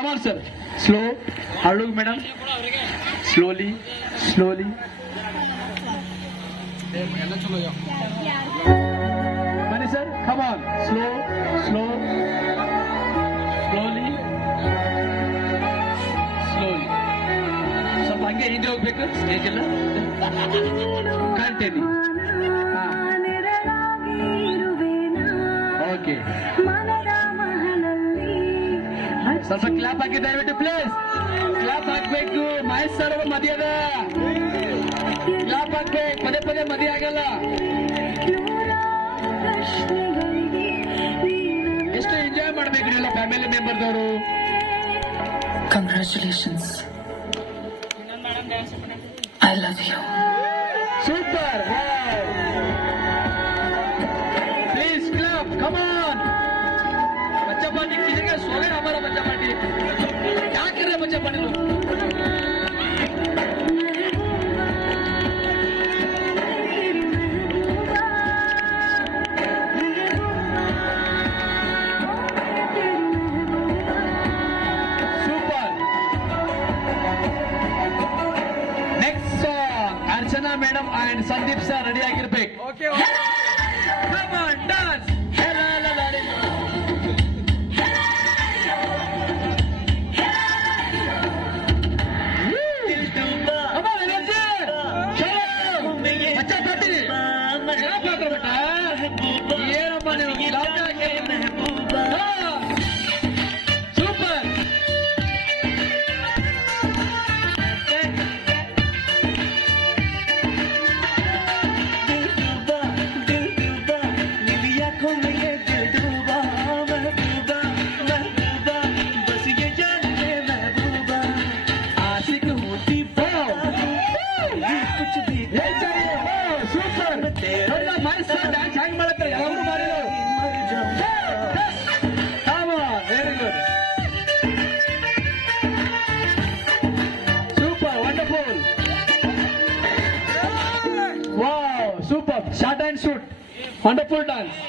Come on, sir. Slow. Look, madam. Slowly. Slowly. Mani, sir. Come on. Slow. Slow. Slowly. Slowly. ಸ್ವಲ್ಪ ಹಂಗೆ ಹಿಂದೆ ಹೋಗ್ಬೇಕು stage ಎಲ್ಲ ಕಂಟೇನಿ okay ಸ್ವಲ್ಪ ಕ್ಲಾಪ್ ಹಾಕಿ ದಯವಿಟ್ಟು ಪ್ಲೀಸ್ ಕ್ಲಾಪ್ ಹಾಕ್ಬೇಕು ಮಹೇಶ್ ಸರ್ ಮದಿ ಅದ ಕ್ಲಾಪ್ ಹಾಕ್ಬೇಕು ಪದೇ ಪದೇ ಮದಿ ಆಗಲ್ಲ ಎಷ್ಟು ಎಂಜಾಯ್ ಮಾಡ್ಬೇಕು ಎಲ್ಲ family ಮೆಂಬರ್ದವರು Congratulations. I love you. Super! Wow! Please clap! Come on! बच्चा पार्टी किसी सो गया हमारा बच्चा पार्टी क्या कर रहे बच्चा पार्टी लोग Archana madam and Sandeep sir ready ಆಗಿರಬೇಕು okay come on dance come on energy chalo अच्छा पार्टी क्या बात है बेटा ये रब्बा ने लाजा के महबूबा सुपर ಡ್ಯಾನ್ಸ್ ಹ್ಯಾಂಗ್ ಮಾಡ್ತಾರೆ ಯಾರು ಮಾಡಿದ್ರು very good super wonderful wow super short and shoot wonderful dance